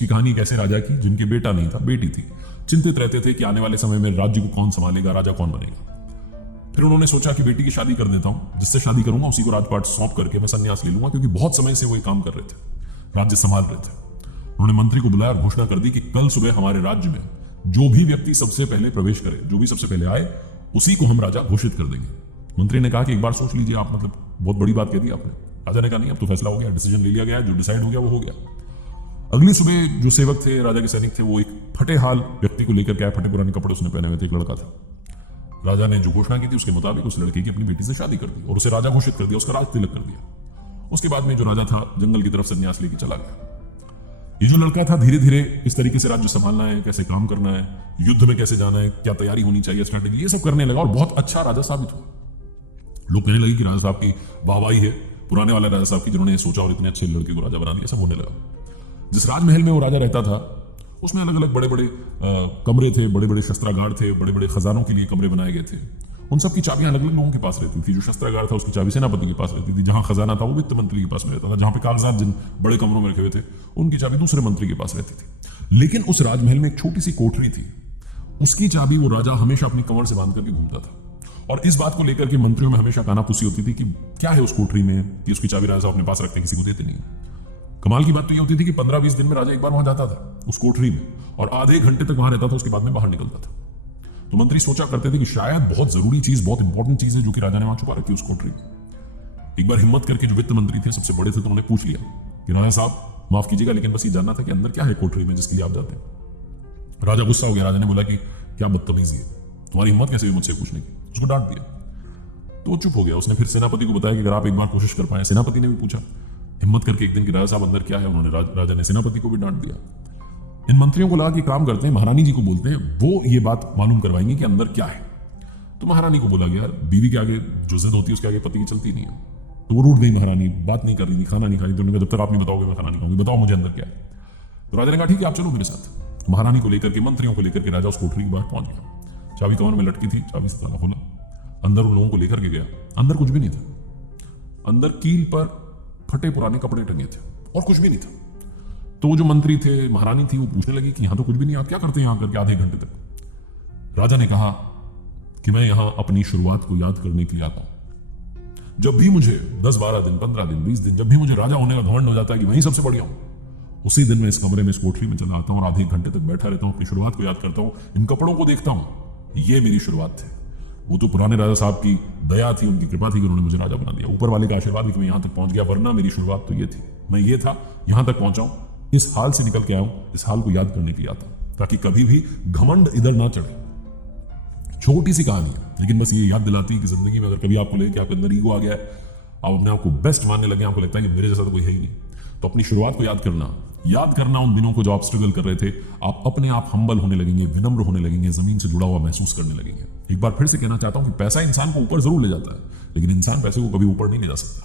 इसकी कहानी एक ऐसे राजा की जिनके बेटा नहीं था, बेटी थी। चिंतित रहते थे कि आने वाले समय में राज्य को कौन संभालेगा, राजा कौन बनेगा। फिर उन्होंने सोचा कि बेटी की शादी कर देता हूं, जिससे शादी करूंगा उसी को राजपाट सौंप करके मैं संन्यास ले लूंगा, क्योंकि बहुत समय से वो ये काम कर रहे थे, राज्य संभाल रहे थे। उन्होंने मंत्री को बुलाया और घोषणा कर दी कि कल सुबह हमारे राज्य में जो भी व्यक्ति सबसे पहले प्रवेश करे, जो भी सबसे पहले आए, उसी को हम राजा घोषित कर देंगे। मंत्री ने कहा कि एक बार सोच लीजिए आप, मतलब बहुत बड़ी बात कह दी आपने। राजा ने कहा नहीं, अब तो फैसला हो गया, डिसीजन ले लिया गया, जो डिसाइड हो गया वो हो गया। अगली सुबह जो सेवक थे, राजा के सैनिक थे, वो एक फटे हाल व्यक्ति को लेकर के आए। फटे पुराने कपड़े उसने पहने हुए थे, एक लड़का था। राजा ने जो घोषणा की थी उसके मुताबिक उस लड़के की अपनी बेटी से शादी कर दी और उसे राजा घोषित कर दिया, उसका राज तिलक कर दिया। उसके बाद में जो राजा था जंगल की तरफ संन्यास लेके चला गया। ये जो लड़का था धीरे धीरे इस तरीके से राज्य संभालना है, कैसे काम करना है, युद्ध में कैसे जाना है, क्या तैयारी होनी चाहिए, स्ट्रैटेजी, ये सब करने लगा और बहुत अच्छा राजा साबित हुआ। लोग कहने लगे कि राजा साहब की वाहवाही है, पुराने वाले राजा साहब की, जिन्होंने सोचा और इतने अच्छे लड़के को राजा बना दिया। सब होने लगा। जिस राजमहल में वो राजा रहता था उसमें अलग अलग बड़े बड़े कमरे थे, बड़े बड़े शस्त्रागार थे, बड़े बड़े खजानों के लिए कमरे बनाए गए थे। उन सब की चाबियां अलग अलग लोगों के पास रहती थी। जो शस्त्रागार था उसकी चाबी सेनापति के पास रहती थी, जहां खजाना था वो वित्त मंत्री के पास में रहता था, जहां पे कागजात जिन बड़े कमरों में रखे हुए थे उनकी चाबी दूसरे मंत्री के पास रहती थी। लेकिन उस राजमहल में एक छोटी सी कोठरी थी, उसकी चाबी वो राजा हमेशा अपनी कमर से बांध करके घूमता था। और इस बात को लेकर के मंत्रियों में हमेशा कानाफूसी होती थी कि क्या है उस कोठरी में कि उसकी चाबी राजा अपने पास रखते, किसी को देते नहीं। कमाल की बात तो ये होती थी कि 15-20 दिन में राजा एक बार वहां जाता था उस कोठरी में और आधे घंटे तक वहां रहता था, उसके बाद में बाहर निकलता था। तो मंत्री सोचा करते थे कि शायद बहुत जरूरी चीज, बहुत इंपॉर्टेंट चीज है जो कि राजा ने वहां छुपा रखी उस कोठरी में। एक बार हिम्मत करके जो वित्त मंत्री थे, सबसे बड़े थे, तो उन्होंने पूछ लिया कि राजा साहब माफ कीजिएगा, लेकिन बस ये जानना था कि अंदर क्या है कोठरी में जिसके लिए आप जाते हैं। राजा गुस्सा हो गया। राजा ने बोला कि क्या बदतमीजी है, तुम्हारी हिम्मत कैसे हुई मुझसे पूछने की। उसको डांट दिया तो वो चुप हो गया। उसने फिर सेनापति को बताया कि अगर आप एक बार कोशिश कर पाए। सेनापति ने भी पूछा हिम्मत करके एक दिन कि राजा साहब अंदर क्या है। उन्होंने राजा ने सेनापति को भी डांट दिया। इन मंत्रियों को लगा कि काम करते हैं, महारानी जी को बोलते हैं, वो ये बात मालूम करवाएंगे कि अंदर क्या है। तो महारानी को बोला गया, बीवी के आगे जो जिद होती है उसके आगे पति की चलती नहीं है। तो वो रूठ गई महारानी, बात नहीं कर रही थी, खाना नहीं खा रही थी। उन्होंने कहा जब तक आप नहीं बताओगे मैं खाना नहीं खाऊंगी, बताओ मुझे अंदर क्या है। तो राजा ने कहा ठीक है आप चलो मेरे साथ। महारानी को लेकर के, मंत्रियों को लेकर के राजा उस कोठरी के बाहर पहुंच गया। चाबी कमर में लटकी थी, चाबी से ताला खोला, अंदर उन लोगों को लेकर के गया। अंदर कुछ भी नहीं था। अंदर कील पर फटे पुराने कपड़े टंगे थे और कुछ भी नहीं था। तो वो जो मंत्री थे, महारानी थी, वो पूछने लगी कि यहां तो कुछ भी नहीं, आप क्या करते हैं यहां करके आधे घंटे तक। राजा ने कहा कि मैं यहां अपनी शुरुआत को याद करने के लिए आता हूं। जब भी मुझे 10-12 दिन, 15 दिन, 20 दिन, जब भी मुझे राजा होने का घमंड हो जाता है कि वहीं सबसे बढ़िया हूं, उसी दिन मैं इस कमरे में, इस कोठरी में चला आता हूं और आधे घंटे तक बैठा रहता हूं, अपनी शुरुआत को याद करता हूं, इन कपड़ों को देखता हूं। ये मेरी शुरुआत थी। वो तो पुराने राजा साहब की दया थी, उनकी कृपा थी कि उन्होंने मुझे राजा बना दिया। ऊपर वाले का आशीर्वाद भी कि मैं यहां तक पहुंच गया, वरना मेरी शुरुआत तो ये थी, मैं ये था, यहां तक पहुंचा हूं, इस हाल से निकल के आया हूं, इस हाल को याद करने के लिए आता हूं, ताकि कभी भी घमंड इधर ना चढ़े। छोटी सी कहानी है, लेकिन बस ये याद दिलाती है कि जिंदगी में अगर कभी आपको लगे कि आपके अंदर ईगो आ गया है, आप अपने आप को बेस्ट मानने लगे, आपको लगता है कि मेरे जैसा तो कोई है ही नहीं, तो अपनी शुरुआत को याद करना उन दिनों को जो आप स्ट्रगल कर रहे थे। आप अपने आप हम्बल होने लगेंगे, विनम्र होने लगेंगे, जमीन से जुड़ा हुआ महसूस करने लगेंगे। एक बार फिर से कहना चाहता हूं कि पैसा इंसान को ऊपर जरूर ले जाता है, लेकिन इंसान पैसे को कभी ऊपर नहीं ले जा सकता।